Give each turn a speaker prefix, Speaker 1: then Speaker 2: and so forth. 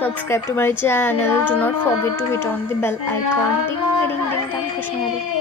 Speaker 1: subscribe to my channel do not forget to hit on the bell icon ding ding ding thank you so much